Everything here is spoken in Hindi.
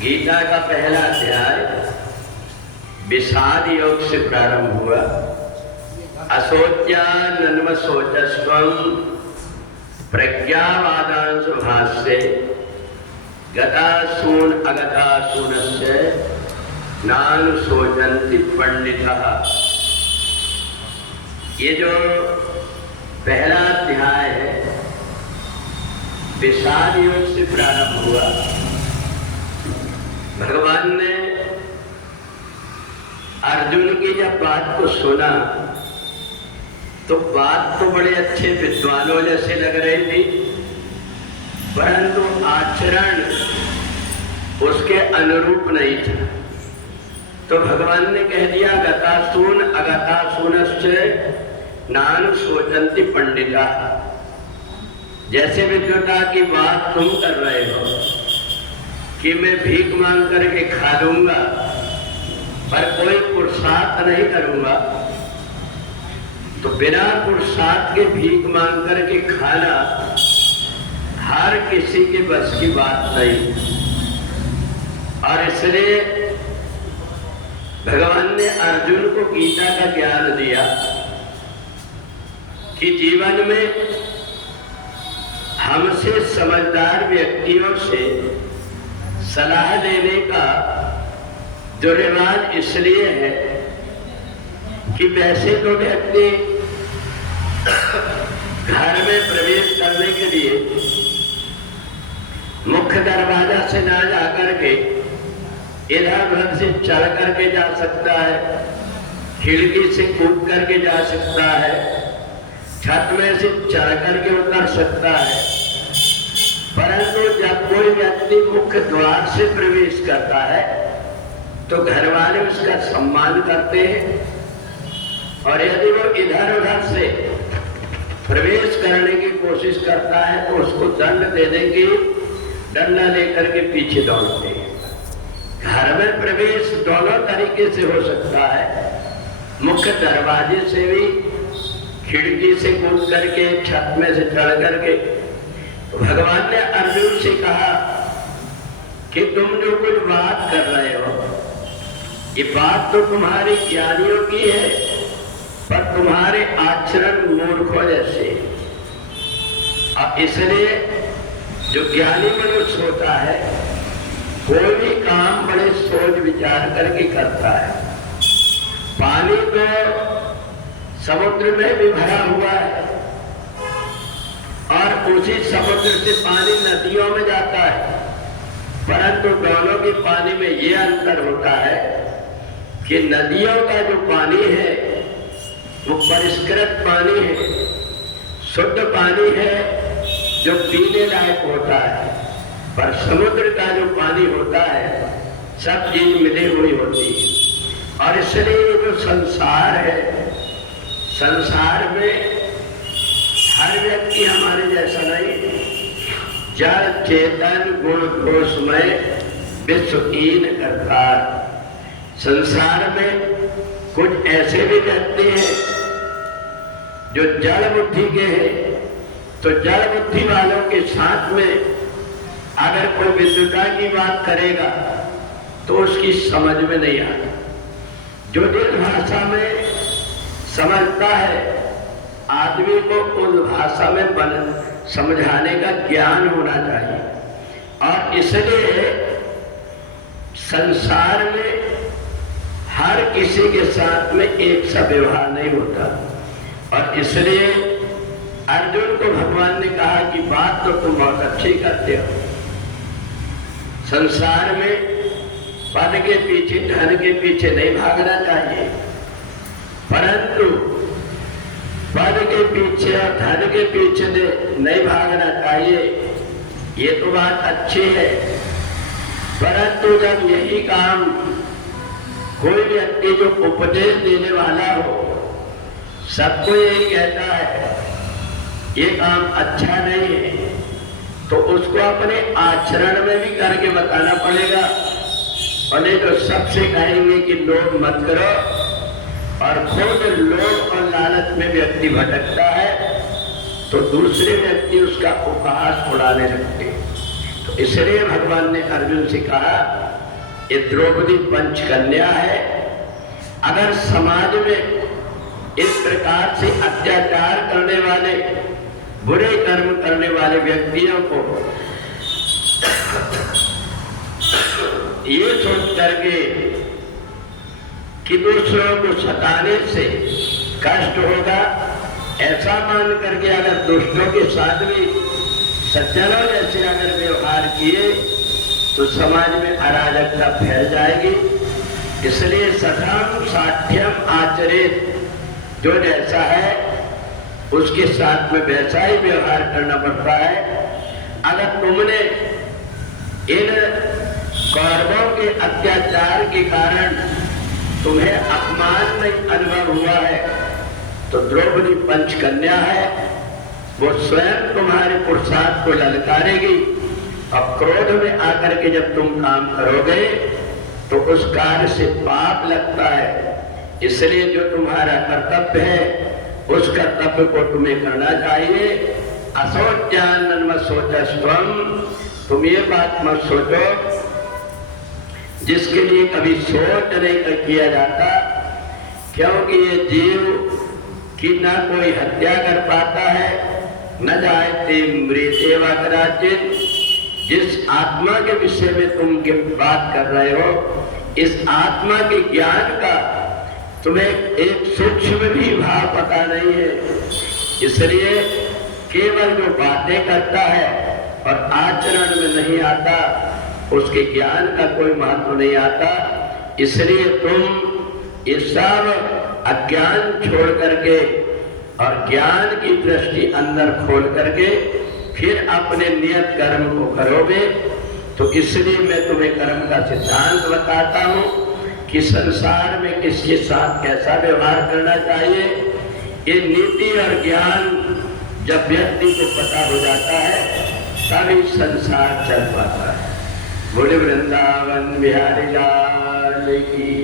गीता का पहला अध्याय विषाद योग से प्रारंभ हुआ। अशोच्यानन्वशोचस्वं प्रज्ञावादांश भाष्ये गतासून अगतासूनस्य नानुशोचन्ति पंडितः। ये जो पहला अध्याय है विषाद योग से प्रारंभ हुआ। भगवान ने अर्जुन की जब बात को सुना तो बात तो बड़े अच्छे विद्वानों जैसे लग रही थी, परंतु आचरण उसके अनुरूप नहीं था। तो भगवान ने कह दिया गतासून अगतासूनश्च नानुशोचन्ति पंडिता। जैसे विद्वता की बात तुम कर रहे हो कि मैं भीख मांग करके खा लूंगा पर कोई पुरुषार्थ नहीं करूंगा, तो बिना पुरुषार्थ के भीख मांग करके खाना हर किसी के बस की बात नहीं। और इसलिए भगवान ने अर्जुन को गीता का ज्ञान दिया कि जीवन में हमसे समझदार व्यक्तियों से सलाह देने का जो रिवाज इसलिए है कि वैसे तो व्यक्ति घर में प्रवेश करने के लिए मुख्य दरवाजा से ना जाकर के इधर उधर से चढ़ करके जा सकता है, खिड़की से कूद करके जा सकता है, छत में से चढ़ करके उतर सकता है, परंतु जब कोई व्यक्ति मुख्य द्वार से प्रवेश करता है तो घर वाले उसका सम्मान करते हैं, और यदि वो इधर उधर से प्रवेश करने की कोशिश करता है तो उसको दंड देने की डंडा लेकर के पीछे दौड़ते हैं। घर में प्रवेश दोनों तरीके से हो सकता है, मुख्य दरवाजे से भी, खिड़की से कूद करके, छत में से चढ़ करके। तो भगवान ने अर्जुन से कहा कि तुम जो कुछ बात कर रहे हो ये बात तो तुम्हारे ज्ञानियों की है, पर तुम्हारे आचरण मूर्खों जैसे। अब इसलिए जो ज्ञानी मनुष्य होता है कोई भी काम बड़े सोच विचार करके करता है। पानी तो समुद्र में भी भरा हुआ है और उसी समुद्र से पानी नदियों में जाता है, परंतु दोनों के पानी में ये अंतर होता है कि नदियों का जो पानी है वो परिष्कृत पानी है, शुद्ध पानी है जो पीने लायक होता है, पर समुद्र का जो पानी होता है सब चीज मिली हुई होती है। और इसलिए ये जो संसार है, संसार में हर व्यक्ति हमारे जैसा नहीं, जड़ चेतन गुण दोषमय विश्वहीन करतार। संसार में कुछ ऐसे भी व्यक्ति हैं जो जड़ बुद्धि के हैं, तो जड़ बुद्धि वालों के साथ में अगर कोई विद्वता की बात करेगा तो उसकी समझ में नहीं आता। जो जिस भाषा में समझता है आदमी को उस भाषा में समझाने का ज्ञान होना चाहिए। और इसलिए संसार में हर किसी के साथ में एक सा व्यवहार नहीं होता। और इसलिए अर्जुन को भगवान ने कहा कि बात तो तुम बहुत अच्छी करते हो, संसार में पद के पीछे धन के पीछे नहीं भागना चाहिए, परंतु पद के पीछे और धन के पीछे नहीं भागना चाहिए। ये तो बात अच्छी है, परंतु जब यही काम कोई व्यक्ति जो उपदेश देने वाला हो सबको यही कहता है ये काम अच्छा नहीं है, तो उसको अपने आचरण में भी करके बताना पड़ेगा। और नहीं तो सबसे कहेंगे कि लोभ मत करो, और खुद लोभ और लालच में व्यक्ति भटकता है तो दूसरे व्यक्ति उसका उपहास उड़ाने लगते हैं। तो इसलिए भगवान ने अर्जुन से कहा, ये द्रौपदी पंचकन्या है। अगर समाज में इस प्रकार से अत्याचार करने वाले, बुरे कर्म करने वाले व्यक्तियों को ये सोच करके कि दूसरों को सताने से कष्ट होगा, ऐसा मान करके अगर दुष्टों के साथ भी सज्जनों जैसे अगर व्यवहार किए तो समाज में अराजकता फैल जाएगी। इसलिए सधर्म साध्यम आचरित, जो जैसा है उसके साथ में वैसा ही व्यवहार करना पड़ता है। अगर तुमने इन कौरवों के अत्याचार के कारण तुम्हें अपमान नहीं अनुभव हुआ है तो द्रौपदी पंचकन्या है, वो स्वयं तुम्हारे पुरुषार्थ को ललकारेगी और क्रोध में आकर के जब तुम काम करोगे तो उस कार्य से पाप लगता है। इसलिए जो तुम्हारा कर्तव्य है उस कर्तव्य को तुम्हें करना चाहिए। असोच्यान मत सोचस्त्वम, तुम ये बात मत सोचो जिसके लिए कभी सोच नहीं किया जाता, क्योंकि ये जीव की न कोई हत्या कर पाता है, न जायते मृत्येव कदाचित। जिस आत्मा के विषय में तुम बात कर रहे हो, इस आत्मा के ज्ञान का तुम्हें एक सूक्ष्म भी भाव पता नहीं है। इसलिए केवल जो बातें करता है और आचरण में नहीं आता, उसके ज्ञान का कोई महत्व नहीं आता। इसलिए तुम ये सब अज्ञान छोड़ करके और ज्ञान की दृष्टि अंदर खोल करके फिर अपने नियत कर्म को करोगे। तो इसलिए मैं तुम्हें कर्म का सिद्धांत बताता हूँ कि संसार में किसके साथ कैसा व्यवहार करना चाहिए। ये नीति और ज्ञान जब व्यक्ति को पता हो जाता है तभी संसार चल पाता है। बोले वृंदावन बिहारी लाल की।